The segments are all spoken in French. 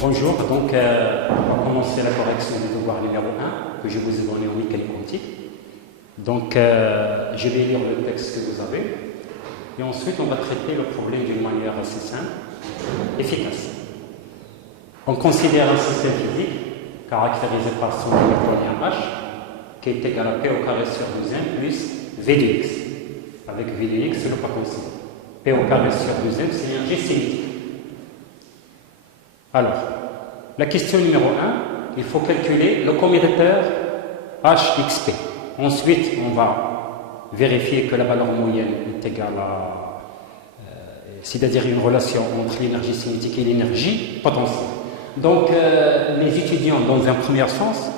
Bonjour, donc on va commencer la correction du devoir numéro 1 que je vous ai donné au mécanique quantique. Donc je vais lire le texte que vous avez et ensuite on va traiter le problème d'une manière assez simple, efficace. On considère un système physique caractérisé par son Hamiltonien H qui est égal à P au carré sur 2m plus V de x. Avec V de x, c'est le potentiel. P au carré sur 2m, c'est l'énergie cinétique. Alors, la question numéro 1, il faut calculer le commutateur HXP. Ensuite, on va vérifier que la valeur moyenne est égale à, c'est-à-dire une relation entre l'énergie cinétique et l'énergie potentielle. Donc, les étudiants, dans un premier sens,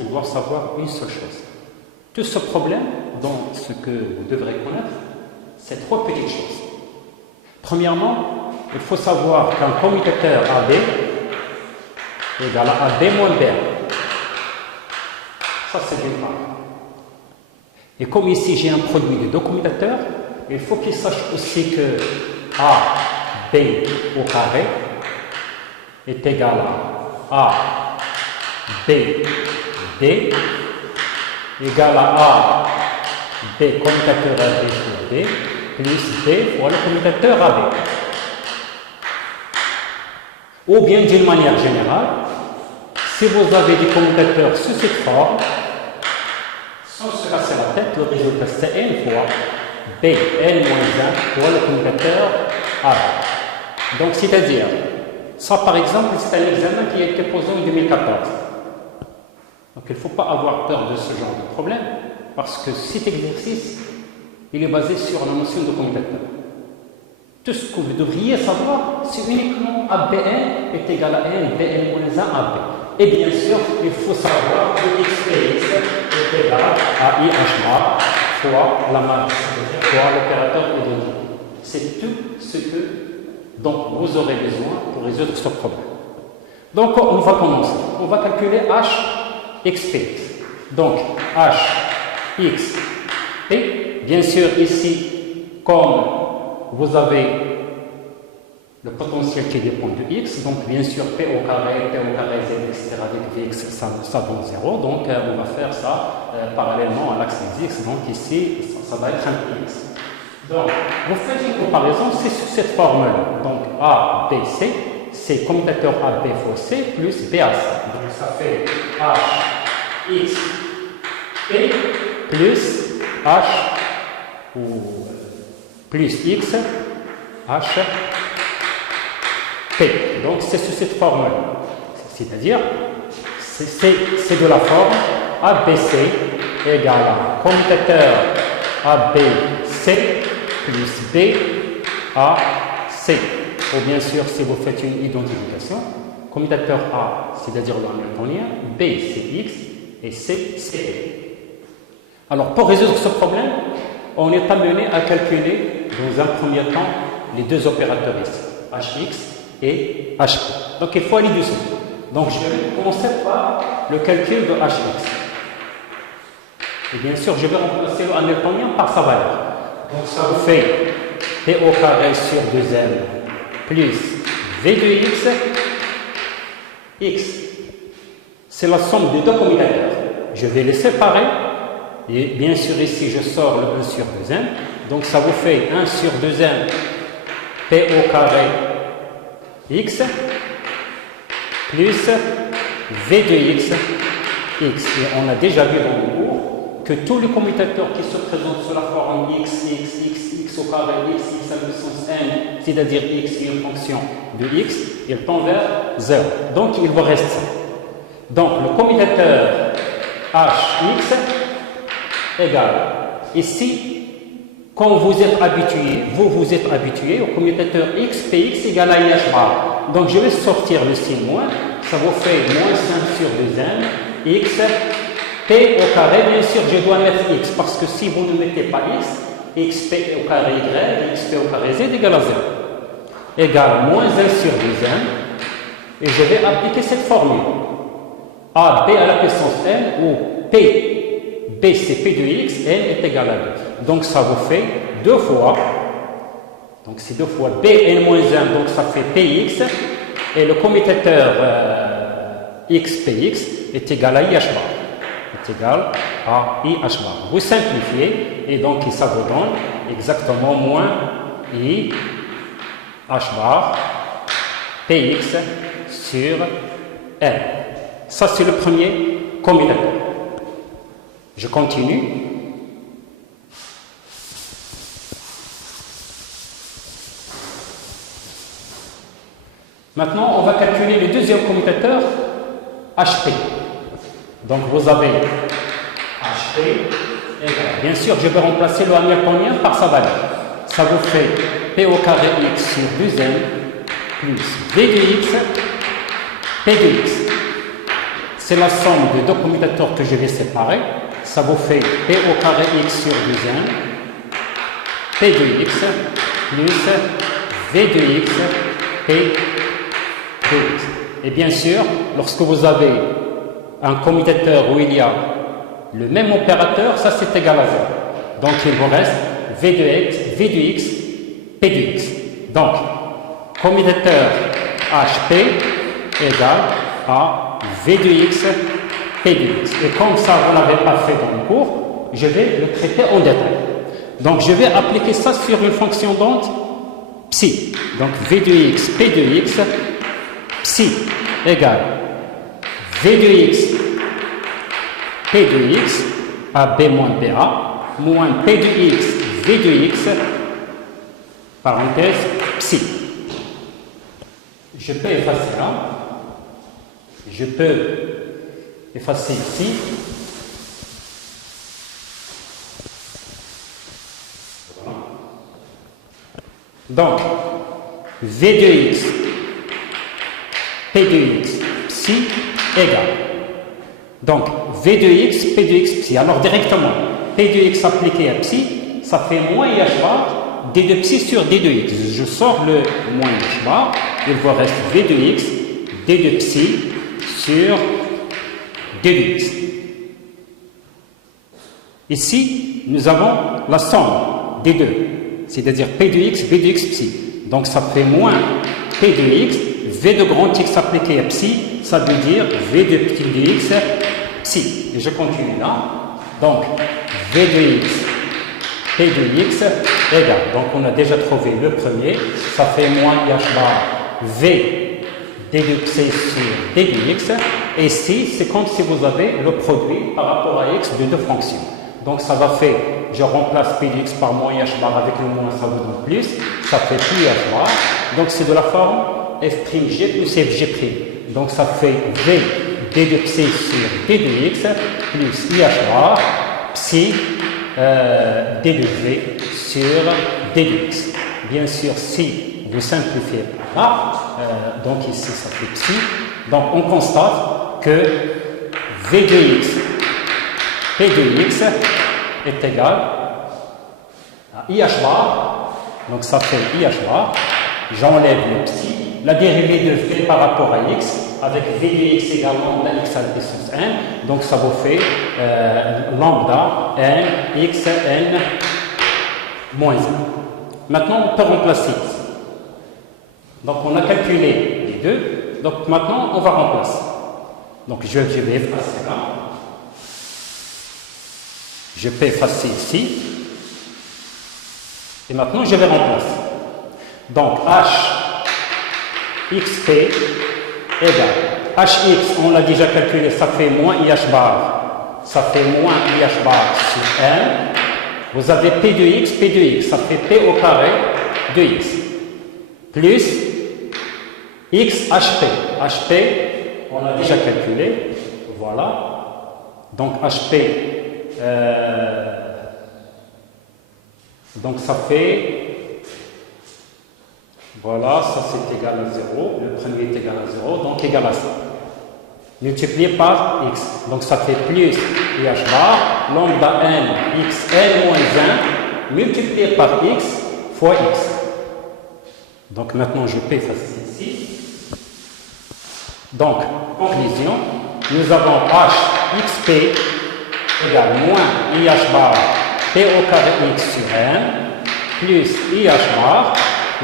ils doivent savoir une seule chose. Tout ce problème, dans ce que vous devrez connaître, c'est trois petites choses. Premièrement, il faut savoir qu'un commutateur AB égale à AB moins B. Ça, c'est d'une part. Et comme ici, j'ai un produit de deux commutateurs, il faut qu'ils sachent aussi que AB au carré est égal à AB D égale à AB commutateur AB fois D plus D fois le commutateur AB. Ou bien d'une manière générale, si vous avez des commutateurs sous cette forme, sans se casser la tête, le résultat c'est n fois Bn-1 fois le commutateur AB. Donc c'est-à-dire, ça par exemple, c'est un examen qui a été posé en 2014. Donc il ne faut pas avoir peur de ce genre de problème, parce que cet exercice, il est basé sur la notion de commutateur. Tout ce que vous devriez savoir, c'est uniquement ABN est égal à N, Bn moins 1 AB. Et bien sûr, il faut savoir que XPX est égal à IH bar fois la masse, fois l'opérateur hedonique. C'est tout ce dont vous aurez besoin pour résoudre ce problème. Donc, on va commencer. On va calculer HXPX. Donc, HXP, bien sûr, ici, comme vous avez le potentiel qui dépend de x, donc bien sûr P au carré, z, etc. avec Vx, ça donne 0, donc on va faire ça parallèlement à l'axe des x, donc ici ça va être un x. Donc vous faites une comparaison, c'est sous cette formule, donc A, B, C, c'est commutateur AB fois C plus B à C, donc ça fait H, X, P plus H ou plus x, h, p. Donc c'est sous cette formule. C'est-à-dire, c'est de la forme ABC égale à commutateur ABC plus B à C. Ou bien sûr, si vous faites une identification, commutateur A, c'est-à-dire le Hamiltonien, B c'est x et C c'est P. Alors pour résoudre ce problème, on est amené à calculer dans un premier temps les deux opérateurs ici, Hx et Hp. Donc il faut aller dessus. Donc je vais commencer par le calcul de Hx. Et bien sûr, je vais remplacer le Hamiltonien par sa valeur. Donc ça vous fait P au carré sur 2m plus V de x. X, c'est la somme des deux commutateurs. Je vais les séparer. Et bien sûr, ici, je sors le 1 sur 2n. Donc, ça vous fait 1 sur 2n P au carré x plus V de x, x. Et on a déjà vu dans le cours que tous les commutateurs qui se présentent sous la forme x au carré, x à puissance n, c'est-à-dire x est une fonction de x, ils tendent vers 0. Donc, il vous reste ça. Donc, le commutateur hx égal. Ici, quand vous êtes habitué au commutateur xpx égale à IH bar. Donc je vais sortir le signe moins, ça vous fait moins 5 sur 2n, x, p au carré, bien sûr je dois mettre x, parce que si vous ne mettez pas x, xp au carré y, xp au carré z égale à 0. Égale moins 1 sur 2n, et je vais appliquer cette formule. A, b à la puissance n, ou p B, c'est P de x, n est égal à 2. Donc ça vous fait 2 fois Donc c'est 2 fois Bn-1, donc ça fait Px. Et le commutateur XPX est égal à IH bar. Est égal à IH bar. Vous simplifiez et donc ça vous donne exactement moins IH bar Px sur N. Ça c'est le premier commutateur. Je continue. Maintenant, on va calculer le deuxième commutateur, HP. Donc, vous avez HP égale. Bien sûr, je vais remplacer le hamiltonien par sa valeur. Ça vous fait P au carré x sur 2n plus V de x, P de x. C'est la somme de 2 commutateurs que je vais séparer. Ça vous fait P au carré x sur 2n, P de x, plus V de x, P de x. Et bien sûr, lorsque vous avez un commutateur où il y a le même opérateur, ça c'est égal à 0. Donc il vous reste V de x, P de x. Donc, commutateur HP égale à V de x, P de x. Et comme ça, vous ne l'avez pas fait dans le cours, je vais le traiter en détail. Donc je vais appliquer ça sur une fonction d'onde psi. Donc V de x, P de x, psi égale V de x, P de x, AB moins BA, moins P de x, V de x, parenthèse, psi. Je peux effacer là. Je peux effacer ici. Voilà. Donc, V de x, P de x, psi égale. Donc, V de x, P de x, psi. Alors, directement, P de x appliqué à psi, ça fait moins IH bar, D de psi sur D de x. Je sors le moins IH bar, il vous reste V de x, D de psi sur D de x. Ici, nous avons la somme des deux, c'est-à-dire P de x, V de x, psi. Donc, ça fait moins P de x, V de grand X appliqué à psi, ça veut dire V de petit de x, psi. Et je continue là. Donc, V de x, P de x égale. Donc, on a déjà trouvé le premier. Ça fait moins IH bar V D de psi sur D de x. Et ici, c'est comme si vous avez le produit par rapport à x de deux fonctions. Donc, ça va faire, je remplace P de x par moins IH bar avec le moins, ça vous donne plus. Ça fait plus IH bar. Donc, c'est de la forme F'G plus Fg'. Donc ça fait V D de psi sur D de x plus IH bar psi D de V sur D de x. Bien sûr, si vous simplifiez par là, donc ici ça fait psi. Donc on constate que V de x, P de x est égal à IH bar. Donc ça fait IH bar. J'enlève le psi. La dérivée de V par rapport à x, avec V de x également lambda x à la puissance n, donc ça vous fait lambda n x n moins 1. Maintenant, on peut remplacer. Donc, on a calculé les deux, donc maintenant, on va remplacer. Donc, je vais effacer là. Je peux effacer ici. Et maintenant, je vais remplacer. Donc, h xp égale hx, on l'a déjà calculé, ça fait moins IH bar, ça fait moins IH bar sur n. Vous avez P de x, ça fait P au carré de x, plus x HP. HP, on l'a déjà calculé, voilà. Donc HP, donc ça fait... Voilà, ça c'est égal à 0, le premier est égal à 0, donc égal à ça. Multiplié par x, donc ça fait plus IH bar, lambda n x n moins 1, multiplié par x fois x. Donc maintenant je peux effacer ici. Donc, conclusion, nous avons h xp égale moins IH bar p au carré x sur n, plus IH bar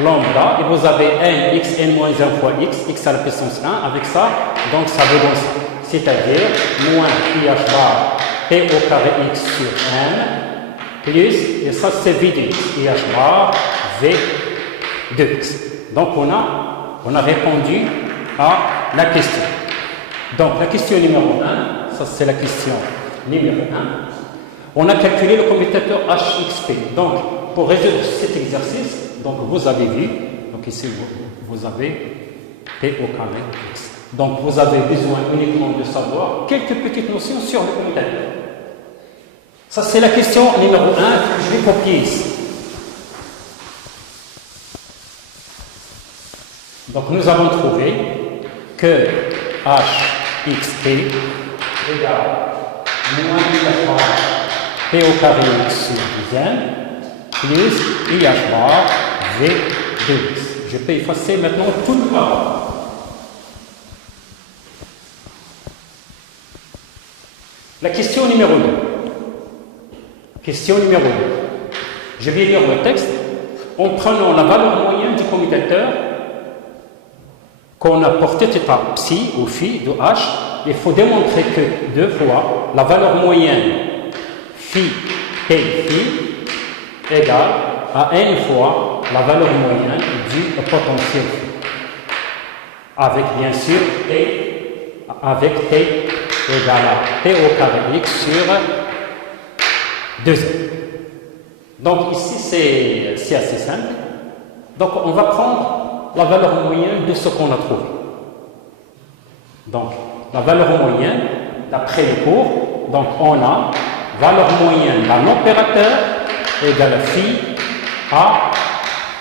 lambda, et vous avez n, x, n moins 1 fois x à la puissance 1, avec ça, donc ça vous donne ça. C'est-à-dire, moins pi h bar p au carré x sur n, plus, et ça c'est v de x, pi h bar v de x. Donc on a répondu à la question. Donc la question numéro 1, ça c'est la question numéro 1. On a calculé le commutateur HXP. Donc pour résoudre cet exercice, donc vous avez vu, donc ici vous avez P au carré X. Donc vous avez besoin uniquement de savoir quelques petites notions sur le commutateur. Ça c'est la question numéro 1 que je vais copier ici. Donc nous avons trouvé que HXP égale moins IH bar P au carré X sur dizaine plus IH bar V de X. Je peux effacer maintenant tout le bas. La question numéro 2. Question numéro 2. Je vais lire le texte en prenant la valeur moyenne du commutateur qu'on a porté θ psi ou phi de h. Il faut démontrer que deux fois la valeur moyenne phi p phi égale à n fois la valeur moyenne du potentiel phi. Avec bien sûr t, avec t égale à p au carré x sur 2n. Donc ici c'est assez simple. Donc on va prendre la valeur moyenne de ce qu'on a trouvé. Donc la valeur moyenne d'après le cours, donc on a valeur moyenne d'un opérateur égale à phi à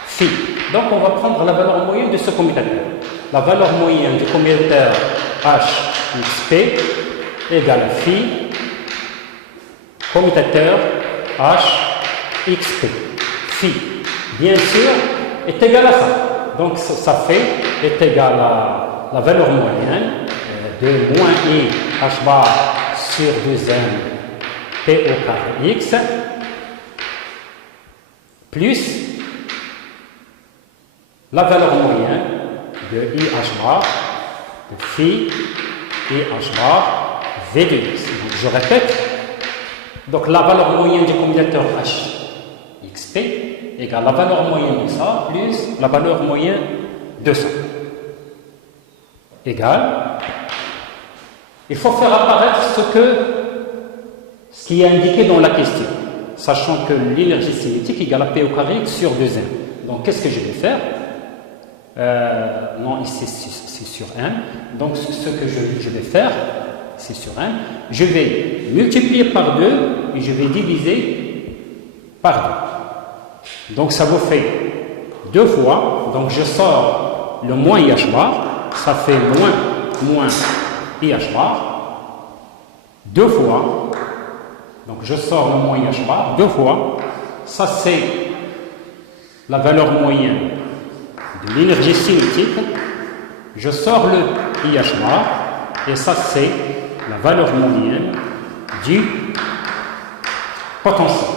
phi. Donc on va prendre la valeur moyenne de ce commutateur. La valeur moyenne du commutateur HXP égale à phi commutateur HXP. Phi, bien sûr, est égal à ça. Donc ça fait, est égal à la valeur moyenne de moins I h bar sur 2n P au carré x plus la valeur moyenne de I h bar de phi I h bar V de x. Donc, je répète, donc la valeur moyenne du commutateur HXP égale la valeur moyenne de ça plus la valeur moyenne de ça. Égale, il faut faire apparaître ce qui est indiqué dans la question, sachant que l'énergie cinétique égale à P au carré X sur 2n. Donc qu'est-ce que je vais faire? Non, ici c'est sur n. Donc ce que je vais faire, c'est sur n. Je vais multiplier par 2 et je vais diviser par 2. Donc ça vous fait 2 fois. Donc je sors le moins IH bar. Ça fait moins IH bar. 2 fois. Donc je sors le moins IH bar 2 fois. Ça c'est la valeur moyenne de l'énergie cinétique. Je sors le IH bar. Et ça c'est la valeur moyenne du potentiel.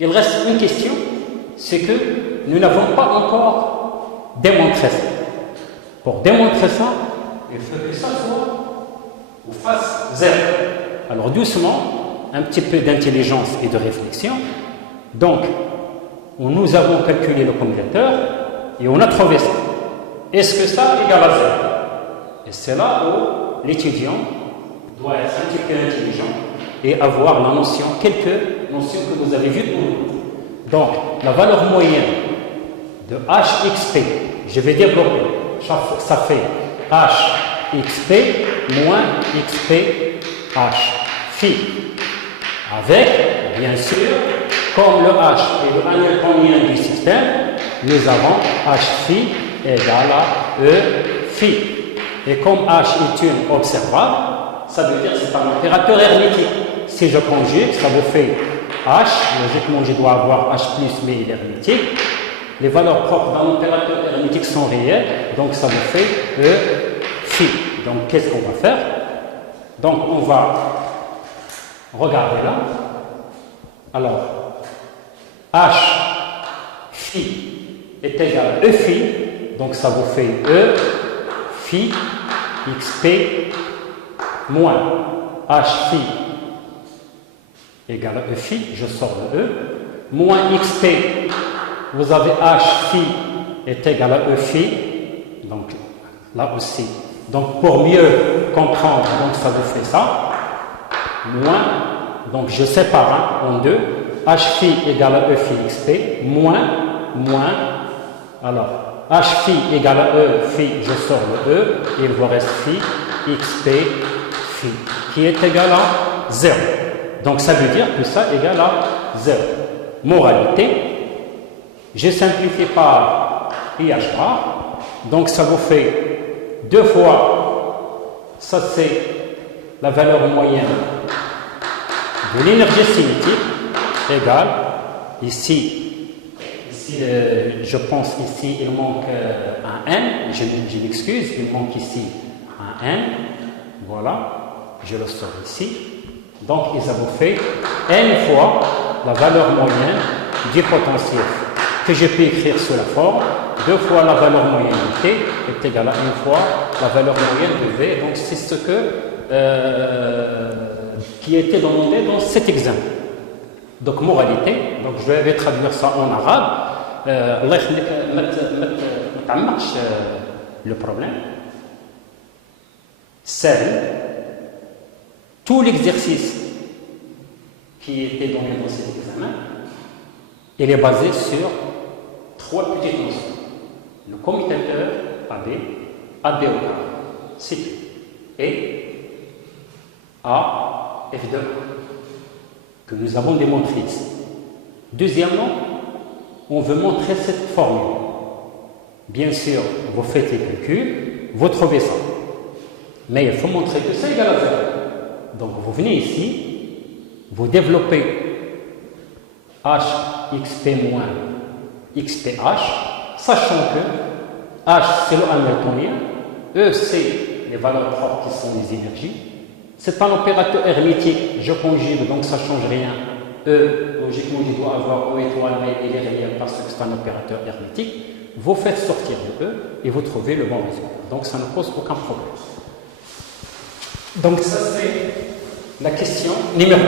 Il reste une question, c'est que nous n'avons pas encore démontré ça. Pour démontrer ça, il faut que ça soit ou fasse 0. Alors doucement, un petit peu d'intelligence et de réflexion. Donc, nous avons calculé le commutateur et on a trouvé ça. Est-ce que ça égale à 0? Et c'est là où l'étudiant doit être un petit peu intelligent et avoir la notion, quelques notions que vous avez vues pour nous. Donc, la valeur moyenne de HXP, je vais développer, ça fait HXP moins XPH phi. Avec, bien sûr, comme le H est le hamiltonien du système, nous avons H phi égale à E phi. Et comme H est une observable, ça veut dire que c'est un opérateur hermétique. Si je conjugue, ça vous fait H. Logiquement, je dois avoir H+, mais il est hermétique. Les valeurs propres d'un opérateur hermétique sont réelles, donc ça vous fait E phi. Donc, qu'est-ce qu'on va faire? Donc, on va regarder là. Alors, H phi est égal à E phi, donc ça vous fait E phi xp moins h phi égale à E phi, je sors le E, moins xp, vous avez h phi est égal à E phi, donc là aussi. Donc pour mieux comprendre, donc ça vous fait ça, moins, donc je sépare en deux, h phi égale à E phi xp, moins, alors h phi égale à E phi, je sors le E, et il vous reste phi xp phi, qui est égal à 0. Donc ça veut dire que ça égale à 0. Moralité, j'ai simplifié par IH bar, donc ça vous fait 2 fois, ça c'est la valeur moyenne de l'énergie cinétique, égale, ici je pense ici il manque un n, je m'excuse, il manque ici un n, voilà, je le sors ici, donc ça vous fait n fois la valeur moyenne du potentiel que je peux écrire sous la forme 2 fois la valeur moyenne de T est égale à 1 fois la valeur moyenne de V, donc c'est ce qui a été demandé dans cet examen. Donc moralité, donc je vais traduire ça en arabe. Allah يخليك ما تعمقش le problème. C'est tout l'exercice qui était donné dans cet examen, il est basé sur 3 petites notions. Le commutateur AB, AB au carré, c'est tout. Et A, F2, que nous avons démontré ici. Deuxièmement, on veut montrer cette formule. Bien sûr, vous faites les calculs, vous trouvez ça. Mais il faut montrer que ça égale à 0. Donc vous venez ici, vous développez h xp moins xph, sachant que h c'est le hamiltonien, E c'est les valeurs propres qui sont les énergies. C'est un opérateur hermétique, je conjugue, donc ça ne change rien. E, logiquement, il doit avoir O étoile, mais il est réel parce que c'est un opérateur hermétique. Vous faites sortir le E et vous trouvez le bon résultat. Donc ça ne pose aucun problème. Donc ça c'est la question numéro 1.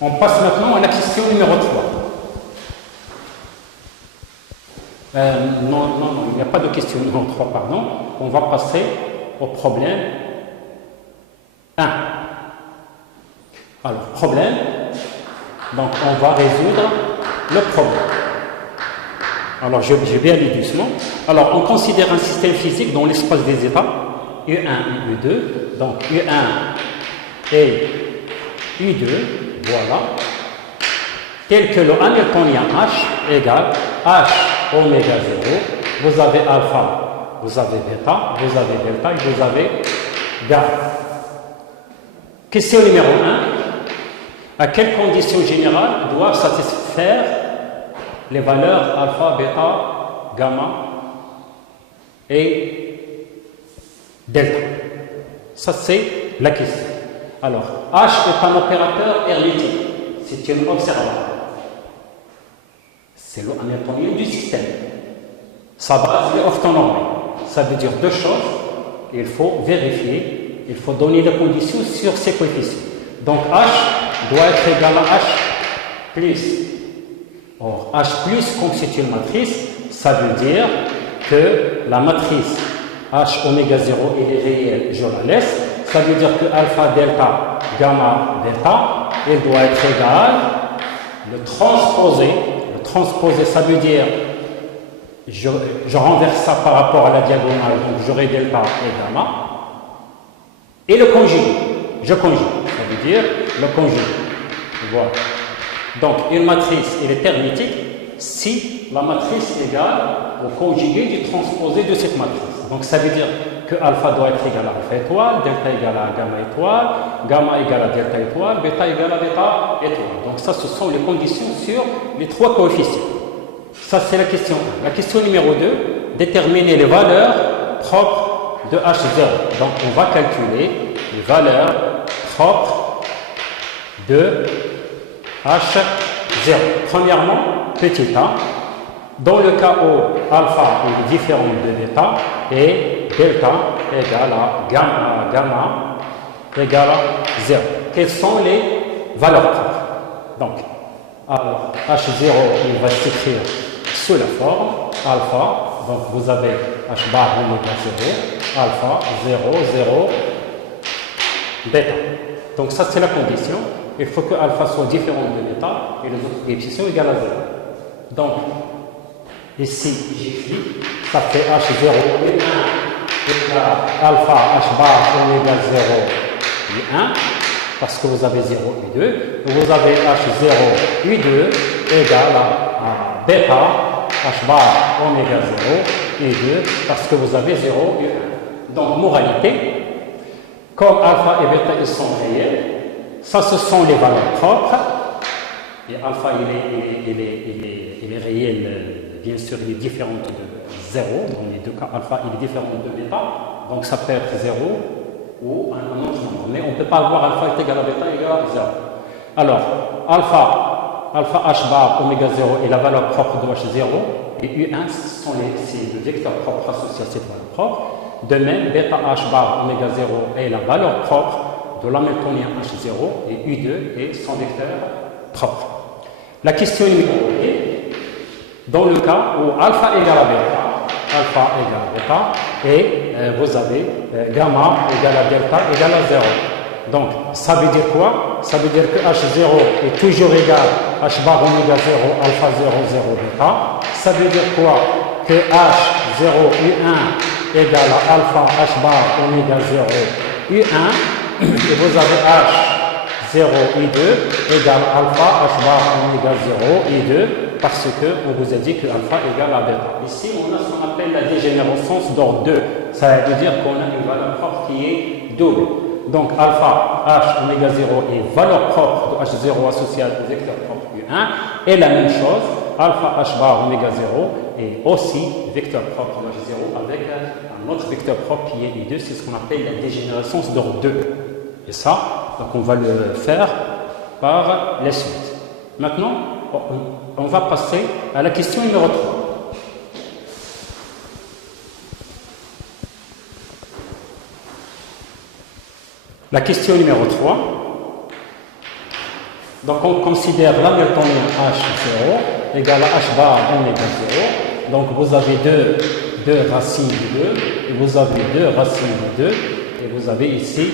On passe maintenant à la question numéro 3. Non, il n'y a pas de question numéro 3, pardon. On va passer au problème 1. Alors, problème, donc on va résoudre le problème. Alors, je vais bien aller doucement. Alors, on considère un système physique dans l'espace des états, U1 et U2, donc U1 et U2, voilà, tel que le Hamiltonien H égale H oméga 0, vous avez alpha, vous avez bêta, vous avez delta et vous avez gamma. Question numéro 1. À quelles conditions générales doivent satisfaire les valeurs alpha, bêta, gamma et delta? Ça, c'est la question. Alors, H est un opérateur hermétique. C'est un observateur. C'est le Hamiltonien du système. Sa base est orthonormée. Ça veut dire 2 choses. Il faut vérifier, il faut donner des conditions sur ces coefficients. Donc H doit être égal à H plus. Or, H plus, comme c'est une matrice, ça veut dire que la matrice H oméga 0 elle est réelle, je la laisse. Ça veut dire que alpha, delta, gamma, delta, elle doit être égale, le transposer, ça veut dire, je renverse ça par rapport à la diagonale, donc j'aurai delta et gamma, et le conjugué, je conjugue, ça veut dire le conjugué, voilà. Donc une matrice, elle est hermétique si la matrice est égale au conjugué du transposé de cette matrice. Donc ça veut dire que alpha doit être égal à alpha étoile, delta égal à gamma étoile, gamma égal à delta étoile, bêta égal à bêta étoile. Donc ça, ce sont les conditions sur les 3 coefficients. Ça, c'est la question 1. La question numéro 2, déterminer les valeurs propres de H0. Donc on va calculer les valeurs propres de H0. Premièrement, petit a, Dans le cas où alpha est différent de bêta et delta égale à gamma égale à 0. Quelles sont les valeurs propres? Donc, alors, H0, il va s'écrire sous la forme alpha. Donc, vous avez H bar oméga 0, alpha 0, 0, bêta. Donc, ça, c'est la condition. Il faut que alpha soit différent de bêta et les autres coefficients égales à 0. Donc, ici, j'écris, ça fait H0 et 1 égale alpha H bar oméga 0 et 1, parce que vous avez 0 et 2. Vous avez H0 et 2 égale à bêta H bar oméga 0 et 2, parce que vous avez 0 et 1. Donc, moralité, comme alpha et bêta ils sont réels, ça ce sont les valeurs propres. Et alpha il est réel, bien sûr, il est différent de 0. Dans les deux cas, alpha il est différent de bêta. Donc ça peut être 0 ou un autre nombre. Mais on ne peut pas avoir alpha est égal à bêta égal à 0. Alors, alpha h bar oméga 0 est la valeur propre de h0 et U1 c'est le vecteur propre associé à cette valeur propre. De même, bêta h bar oméga 0 est la valeur propre de l'hamiltonien h0 et U2 est son vecteur propre. La question numéro 1, dans le cas où alpha égale à bêta, et vous avez gamma égale à delta égale à 0. Donc, ça veut dire quoi? Ça veut dire que H0 est toujours égal à H bar oméga 0, alpha 0, 0, bêta. Ça veut dire quoi? Que H0 U1 égale à alpha H bar oméga 0 U1, et vous avez H0 U2 égale alpha H bar oméga 0 U2, parce qu'on vous a dit que alpha égale à bêta. Ici, on a ce qu'on appelle la dégénérescence d'ordre 2. Ça veut dire qu'on a une valeur propre qui est double. Donc, alpha H oméga 0 est valeur propre de H0 associée au vecteur propre U1. Et la même chose, alpha H bar oméga 0 est aussi vecteur propre de H0 avec un autre vecteur propre qui est U2. C'est ce qu'on appelle la dégénérescence d'ordre 2. Et ça, donc on va le faire par la suite. Maintenant, on va passer à la question numéro 3. La question numéro 3. Donc on considère l'hamiltonien H0 égale à H bar oméga 0. Donc vous avez deux racines de 2, et vous avez 2 racines de 2, et vous avez ici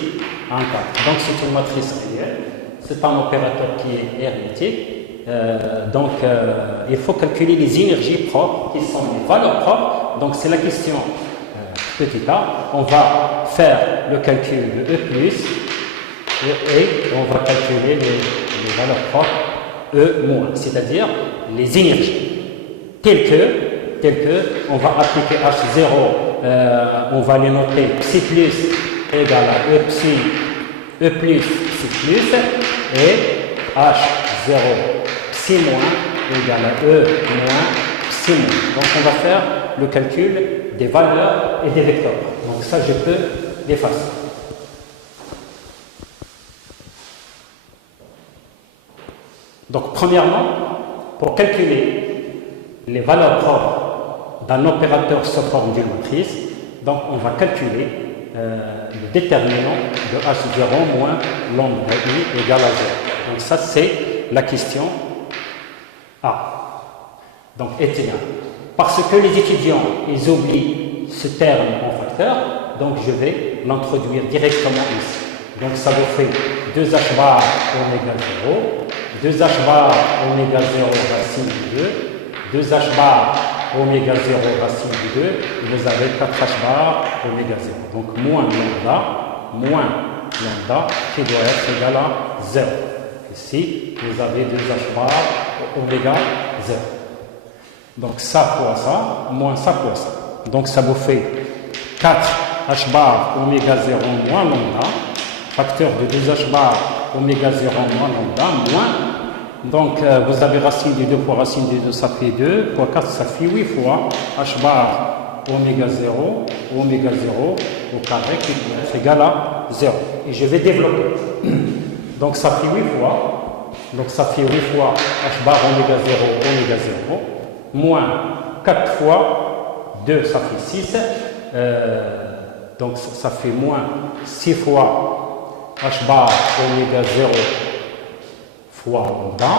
un 4. Donc c'est une matrice réelle. C'est un opérateur qui est hermétique. Il faut calculer les énergies propres qui sont les valeurs propres. Donc c'est la question petit a. On va faire le calcul de E plus et on va calculer les valeurs propres E moins, c'est-à-dire les énergies. Telles que on va appliquer H0, on va les noter psi plus égale à E psi, E plus psi plus et H0 psi moins égale à E moins psi moins. Donc on va faire le calcul des valeurs et des vecteurs. Donc ça je peux l'effacer. Donc premièrement, pour calculer les valeurs propres d'un opérateur sous forme d'une matrice, donc on va calculer le déterminant de H0 moins lambda I égale à 0. Donc ça c'est la question A. Donc étudiant. Parce que les étudiants, ils oublient ce terme en facteur, donc je vais l'introduire directement ici. Donc ça vous fait 2h bar oméga 0, 2h bar oméga 0 racine de 2, 2h bar oméga 0 racine de 2, et vous avez 4h bar oméga 0. Donc moins lambda qui doit être égal à 0. Ici, vous avez 2h bar oméga 0. Donc ça fois ça, moins ça fois ça. Donc ça vous fait 4 h bar oméga 0 moins lambda, facteur de 2h bar oméga 0 moins lambda, moins. Donc vous avez racine de 2 fois racine de 2, ça fait 2, fois 4, ça fait 8 fois h bar oméga 0 au carré qui doit être égal à 0. Et je vais développer. Donc ça fait 8 fois. Donc ça fait 8 fois h bar oméga 0, moins 4 fois 2, ça fait 6. Donc ça fait moins 6 fois h bar oméga 0 fois lambda,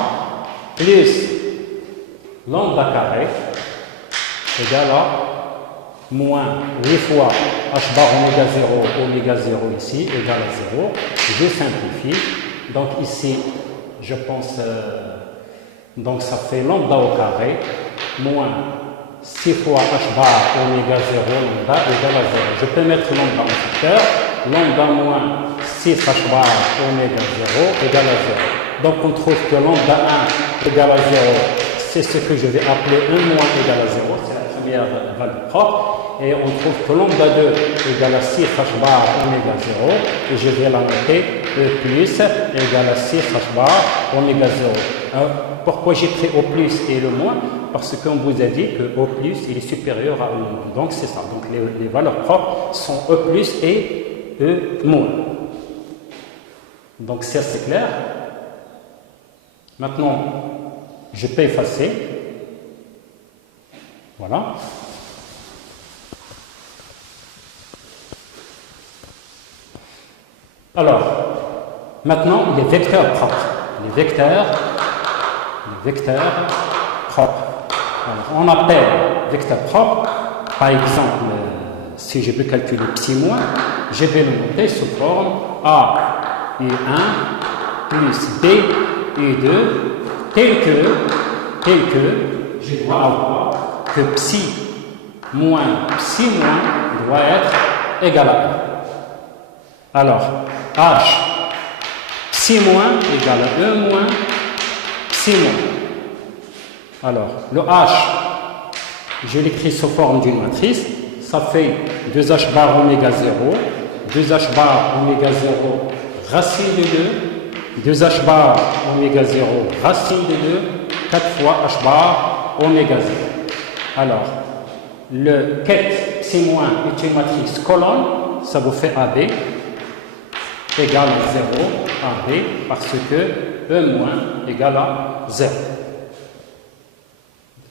plus lambda carré égale à moins 8 fois h bar oméga 0 ici égale à 0. Je simplifie. Donc ici, je pense, donc ça fait lambda au carré moins 6 fois h bar oméga 0 lambda égale à 0. Je peux mettre lambda en facteur. Lambda moins 6 h bar oméga 0 égale à 0. Donc on trouve que lambda 1 égale à 0, c'est ce que je vais appeler 1 moins égale à 0, c'est la première valeur propre. Et on trouve que lambda 2 égale à 6 h bar oméga 0, et je vais la noter E plus égale à 6 h bar oméga 0. Alors, pourquoi j'ai pris O plus et le moins? Parce qu'on vous a dit que O plus il est supérieur à E moins. Donc c'est ça. Donc les valeurs propres sont E plus et E moins. Donc c'est assez clair. Maintenant, je peux effacer. Voilà. Alors, maintenant, les vecteurs propres. Les vecteurs propres. Alors, on appelle vecteur propre, par exemple, si je veux calculer psi moins, je vais le noter sous forme A U1 plus B U2 tel que je dois avoir que psi moins doit être égal à 1. Alors, H psi moins égale à E moins psi moins. Alors, le H, je l'écris sous forme d'une matrice, ça fait 2H bar oméga 0, 2H bar oméga 0 racine de 2, 2H bar oméga 0 racine de 2, 4 fois H bar oméga 0. Alors, le ket psi moins est une matrice colonne, ça vous fait AB égale à 0 AB parce que E moins égale à 0.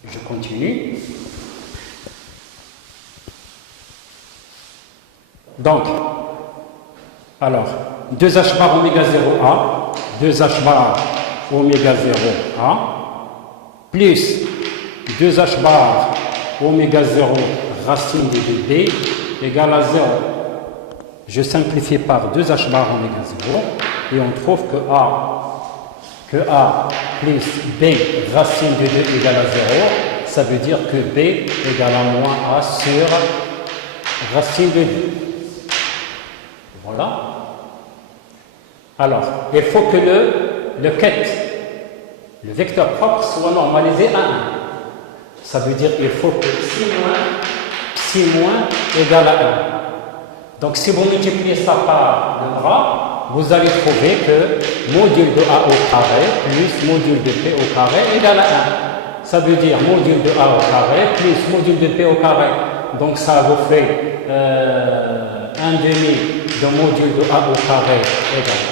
Je continue. Donc, alors, 2H bar oméga 0A, 2H bar oméga 0A, plus 2H bar oméga 0 racine de 2B égale à 0. Je simplifie par 2H bar oméga 0 et on trouve que A plus B racine de 2 égale à 0, ça veut dire que B égale à moins A sur racine de 2. Voilà. Alors, il faut que le ket, le vecteur propre, soit normalisé à 1. Ça veut dire qu'il faut que psi moins égale à 1. Donc, si vous multipliez ça par le bras, vous allez trouver que module de A au carré plus module de P au carré égale à 1. Ça veut dire module de A au carré plus module de P au carré. Donc, ça vous fait 1 demi de module de A au carré égale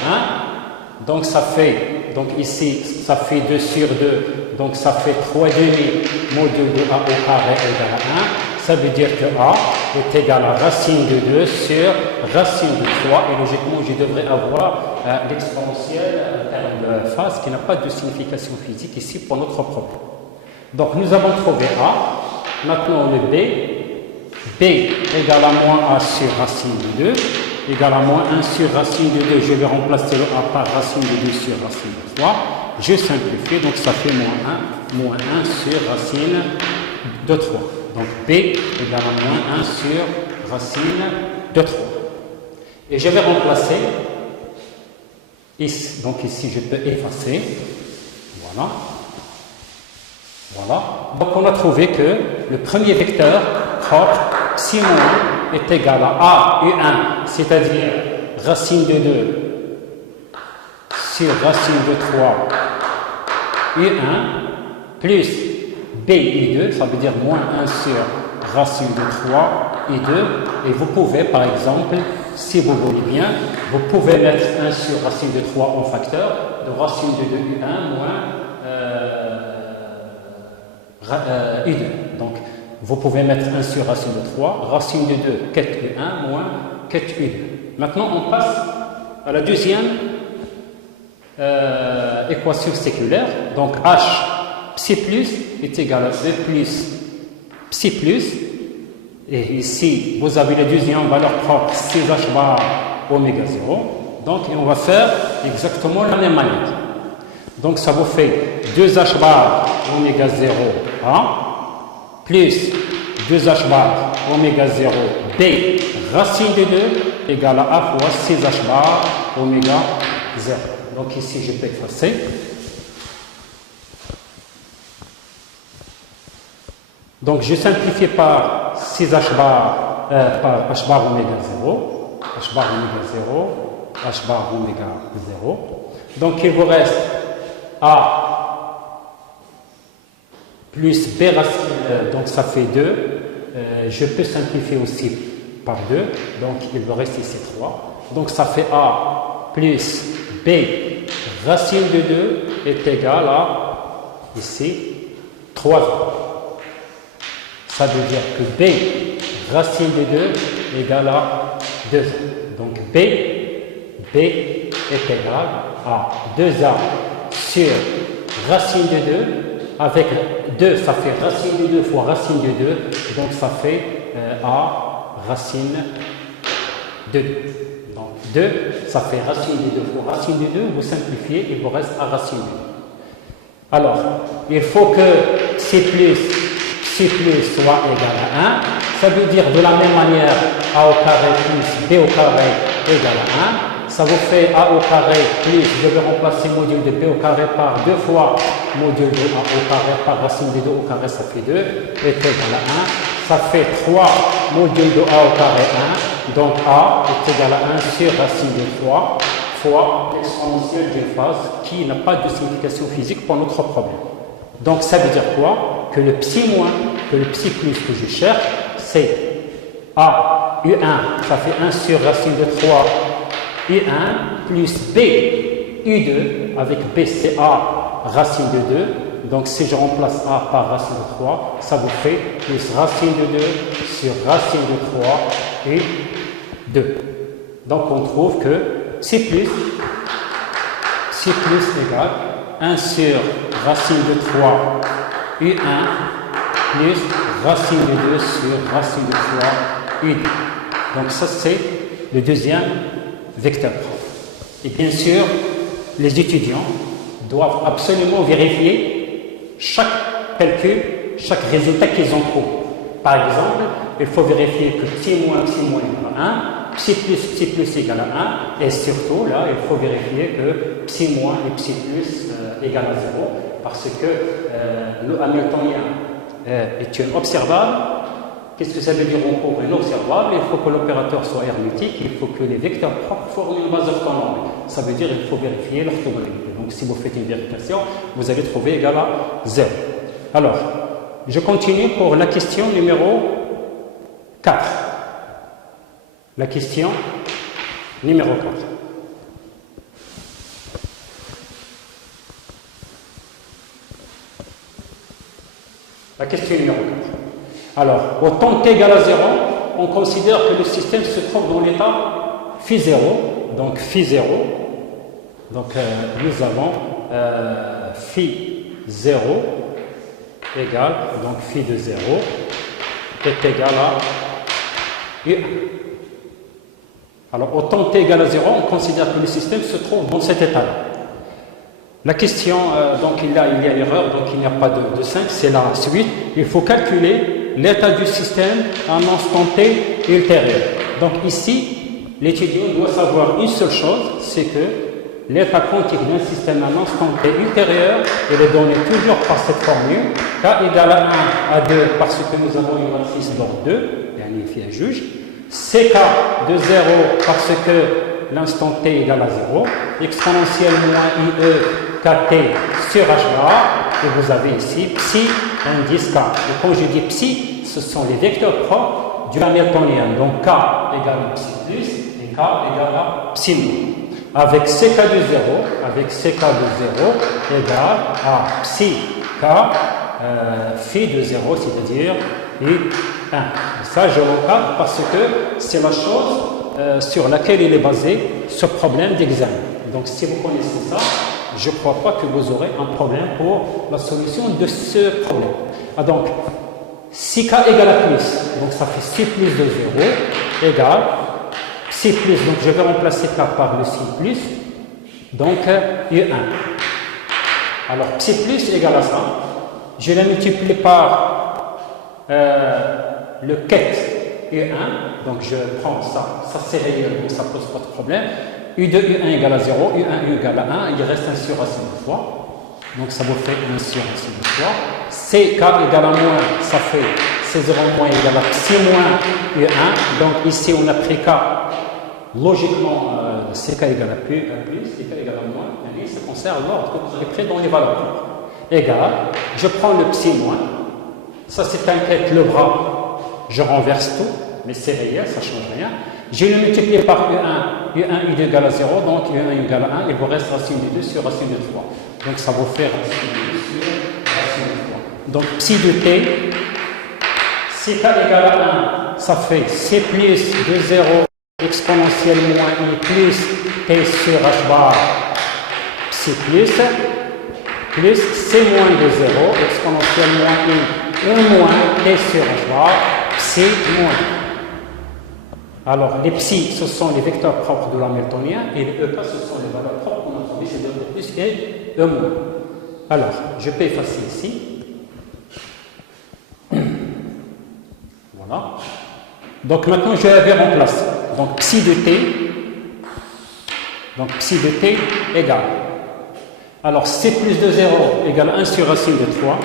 1. Donc, ça fait, donc ici, ça fait 2 sur 2. Donc, ça fait 3 demi module de A au carré égale à 1. Ça veut dire que A est égal à racine de 2 sur racine de 3. Et logiquement, je devrais avoir l'exponentielle en termes de phase qui n'a pas de signification physique ici pour notre problème. Donc, nous avons trouvé A. Maintenant, le B. B égale à moins A sur racine de 2 égale à moins 1 sur racine de 2. Je vais remplacer le A par racine de 2 sur racine de 3. Je simplifie, donc ça fait moins 1 sur racine de 3. Donc B égale à moins 1 sur racine de 3. Et je vais remplacer, ici, donc ici je peux effacer, voilà. Voilà. Donc on a trouvé que le premier vecteur propre, psi moins, est égal à U1, c'est-à-dire racine de 2 sur racine de 3 U1 plus B I2, ça veut dire moins 1 sur racine de 3 I2. Et vous pouvez, par exemple, si vous voulez bien, vous pouvez mettre 1 sur racine de 3 en facteur de racine de 2 U1 moins U2. Donc, vous pouvez mettre 1 sur racine de 3, racine de 2, 4 U1 moins 4 U2. Maintenant, on passe à la deuxième équation séculaire. Donc, H psi plus est égal à E plus psi plus. Et ici, vous avez la deuxième valeur propre, 6H bar oméga 0. Donc, on va faire exactement la même manière. Donc, ça vous fait 2H bar oméga 0 A plus 2H bar oméga 0 B racine de 2 égale à A fois 6H bar oméga 0. Donc, ici, je peux effacer. Donc, je simplifie par 6H bar, par H bar oméga 0, H bar oméga 0, H bar oméga 0. Donc, il vous reste A plus B racine, donc ça fait 2. Je peux simplifier aussi par 2, donc il vous reste ici 3. Donc, ça fait A plus B racine de 2 est égal à, ici, 3A. Ça veut dire que B racine de 2 égale à 2A. Donc B est égal à 2A sur racine de 2. Avec 2, ça fait racine de 2 fois racine de 2. Donc ça fait A racine de 2. Donc 2, ça fait racine de 2 fois racine de 2. Vous simplifiez, il vous reste A racine de 2. Alors, il faut que C plus soit égal à 1, ça veut dire de la même manière A au carré plus B au carré égal à 1, ça vous fait A au carré plus, je vais remplacer module de B au carré par 2 fois module de A au carré par racine de 2 au carré, ça fait 2, est égal à 1, ça fait 3 module de A au carré 1, donc A est égal à 1 sur racine de 3 fois l'exponentielle d'une phase qui n'a pas de signification physique pour notre problème. Donc ça veut dire quoi? Que le psi moins, que le psi plus que je cherche, c'est A, U1, ça fait 1 sur racine de 3, U1, plus B, U2, avec B c'est A, racine de 2. Donc si je remplace A par racine de 3, ça vous fait plus racine de 2 sur racine de 3 et 2. Donc on trouve que psi plus égale 1 sur racine de 3 U1 plus racine de 2 sur racine de 3 U2. Donc ça c'est le deuxième vecteur. Et bien sûr, les étudiants doivent absolument vérifier chaque calcul, chaque résultat qu'ils ont trouvé. Par exemple, il faut vérifier que psi moins égale à 1, psi plus égale à 1, et surtout, là, il faut vérifier que psi moins et psi plus égale à 0, parce que le hamiltonien est une observable. Qu'est-ce que ça veut dire en cours? Une observable, il faut que l'opérateur soit hermétique, il faut que les vecteurs propres forment une base orthonormée. Ça veut dire qu'il faut vérifier l'orthogonalité. Donc, si vous faites une vérification, vous allez trouver égal à 0. Alors, je continue pour la question numéro 4. La question numéro 4. La question numéro 4. Alors, au temps t égale à 0, on considère que le système se trouve dans l'état phi 0. Donc, phi 0. Donc, nous avons phi 0 égale, donc phi de 0 est égal à U1. Alors, au temps t égale à 0, on considère que le système se trouve dans cet état-là. La question, donc il y a erreur, donc il n'y a pas de 5, c'est la suite. Il faut calculer l'état du système à un instant t ultérieur. Donc ici, l'étudiant doit savoir une seule chose, c'est que l'état quantique d'un système à un instant t ultérieur, il est donné toujours par cette formule, k égale à 1 à 2 parce que nous avons une matrice d'ordre 2, et un effet à juge, ck de 0 parce que l'instant t égale à 0, exponentielle moins IE kt sur h bar, et vous avez ici psi indice k. Et quand je dis psi, ce sont les vecteurs propres du hamiltonien. Donc k égale à psi plus et k égale à psi moins. Avec ck de 0, égale à psi k phi de 0, c'est-à-dire I1. Et ça, je l'encadre parce que c'est la chose sur laquelle il est basé ce problème d'examen. Donc, si vous connaissez ça, je ne crois pas que vous aurez un problème pour la solution de ce problème. Ah, donc, si k égale à plus, donc ça fait si plus de 0 égale si plus, donc je vais remplacer k par le si plus, donc U1. Alors, psi plus égale à ça. Je la multiplie par le ket U1, donc je prends ça, ça c'est réel, donc ça ne pose pas de problème. U de U1 égale à 0, U1 égale à 1, il reste 1 sur racine de 3. Donc ça vous fait 1 sur racine de 3. CK égale à moins, ça fait C0 moins égale à psi moins U1. Donc ici on a pris K, logiquement CK égale à plus, CK égale à moins, et ça conserve l'ordre que vous avez pris dans les valeurs. Égal, je prends le psi moins, ça c'est un ket, le bras, je renverse tout, mais c'est réel, ça ne change rien. Je le multiplie par U1, U1 égale à 0, donc U1 égale à 1, il vous reste racine de 2 sur racine de 3. Donc ça vous fait racine de 2 sur racine de 3. Donc psi de t, CK égale à 1, ça fait C plus de 0 exponentielle moins I plus T sur H bar psi plus C moins de 0 exponentielle moins I 1 moins T sur H bar psi moins. Alors, les psi, ce sont les vecteurs propres de l'hamiltonien, et les EK, ce sont les valeurs propres qu'on a trouvées, c'est E plus et E moins. Alors, je peux effacer ici. Voilà. Donc, maintenant, je vais remplacer. Donc, psi de t égale. Alors, C plus de 0 égale 1 sur racine de 3.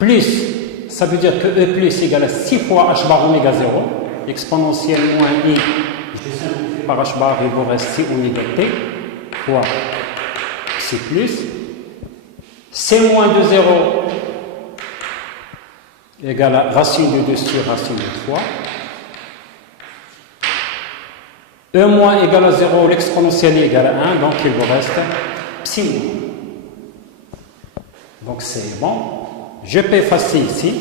Plus, ça veut dire que E plus égale à 6 fois H bar oméga 0, exponentielle moins I, je simplifie par H bar, il vous reste 6 oméga T, fois C plus, C moins de 0 égale à racine de 2 sur racine de 3, E moins égale à 0, l'exponentielle égale à 1, donc il vous reste psi moins. Donc c'est bon. Je peux effacer ici.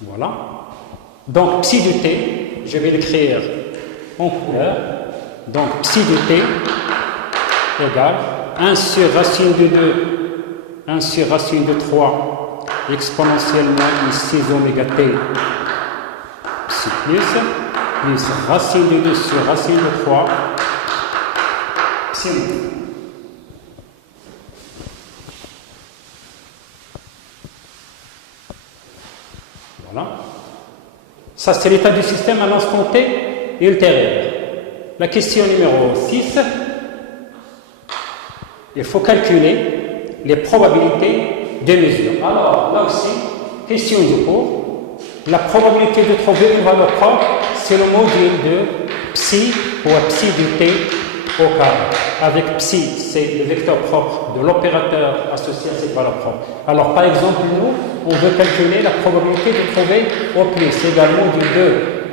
Voilà. Donc, psi de t, je vais l'écrire en couleur. Donc, psi de t égale 1 sur racine de 2, 1 sur racine de 3, exponentielle moins 6 oméga t, psi plus racine de 2 sur racine de 3, psi moins. Voilà. Ça, c'est l'état du système à l'instant T et ultérieur. La question numéro 6. Il faut calculer les probabilités de mesure. Alors, là aussi, question du cours. La probabilité de trouver une valeur propre, c'est le module de psi ou psi de t au carré. Avec psi, c'est le vecteur propre de l'opérateur associé à cette valeur propre. Alors, par exemple, nous, on veut calculer la probabilité de trouver O plus égale module de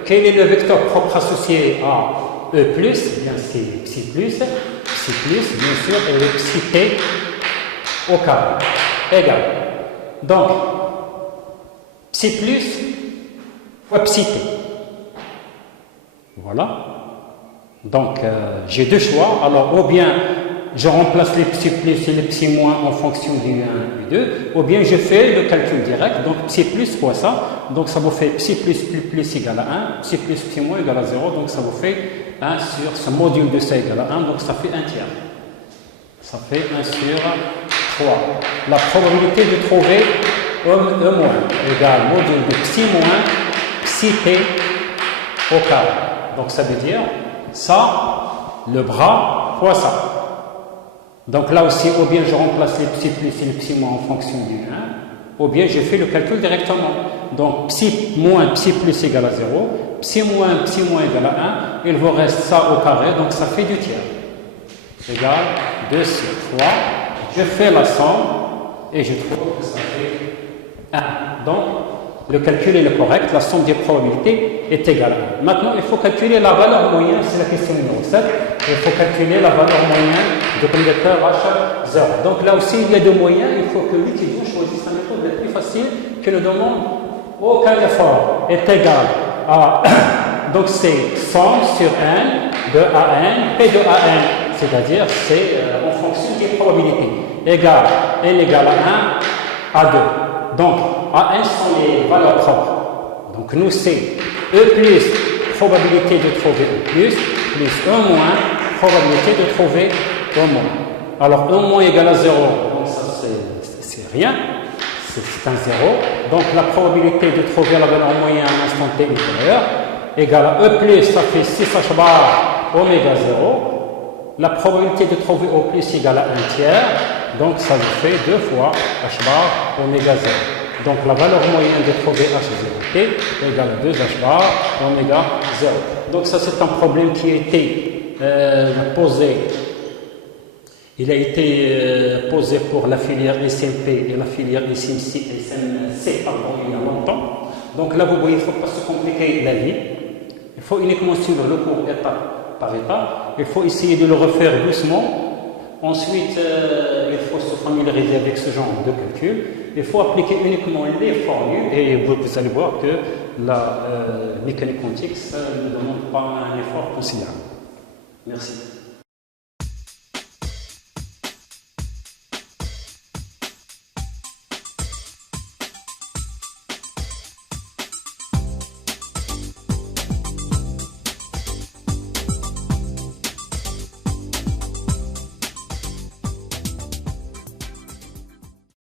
quel est le vecteur propre associé à E plus, bien c'est psi plus, bien sûr, et le psi t au carré, égal. Donc, psi plus fois psi t. Voilà. Donc, j'ai deux choix. Alors, ou bien je remplace les psi plus et les psi moins en fonction du 1 et du 2, ou bien je fais le calcul direct. Donc, psi plus fois ça. Donc, ça vous fait psi plus égale à 1, psi moins égale à 0. Donc, ça vous fait 1 sur ce module de ça égale à 1. Donc, ça fait 1 tiers. Ça fait 1 sur 3. La probabilité de trouver E moins égale module de psi moins psi t au carré. Donc, ça veut dire ça, le bras, fois ça. Donc là aussi, ou bien je remplace les psi plus et les psi moins en fonction du 1, ou bien je fais le calcul directement. Donc psi moins psi plus égale à 0, psi moins égale à 1, il vous reste ça au carré, donc ça fait 2 tiers. Égale 2 sur 3. Je fais la somme et je trouve que ça fait 1. Donc, le calcul est le correct, la somme des probabilités est égale à 1. Maintenant, il faut calculer la valeur moyenne, c'est la question numéro 7. Il faut calculer la valeur moyenne de commutateur H0. Donc là aussi, il y a deux moyens. Il faut que l'étudiant choisisse la méthode la plus facile qui ne demande aucun effort est égal à, donc c'est somme sur n de AN, P de AN, c'est-à-dire c'est en fonction des probabilités, égal, n égale à 1, à 2. Donc AN sont les valeurs propres. Donc nous c'est E plus probabilité de trouver E plus 1 moins probabilité de trouver E moins. Alors E moins égale à 0, donc ça c'est rien. C'est un 0, donc la probabilité de trouver la valeur moyenne à un instant t ultérieur égale à E plus, ça fait 6h bar oméga 0. La probabilité de trouver O plus égale à 1 tiers, donc ça nous fait 2 fois h bar oméga 0. Donc la valeur moyenne de trouver h0t égale à 2h bar oméga 0. Donc ça c'est un problème qui a été posé. Il a été posé pour la filière SMP et la filière SMC pardon, il y a longtemps. Donc là, vous voyez, il ne faut pas se compliquer la vie. Il faut uniquement suivre le cours étape par étape. Il faut essayer de le refaire doucement. Ensuite, il faut se familiariser avec ce genre de calcul. Il faut appliquer uniquement les formules et vous allez voir que la mécanique quantique, ça ne demande pas un effort considérable. Merci.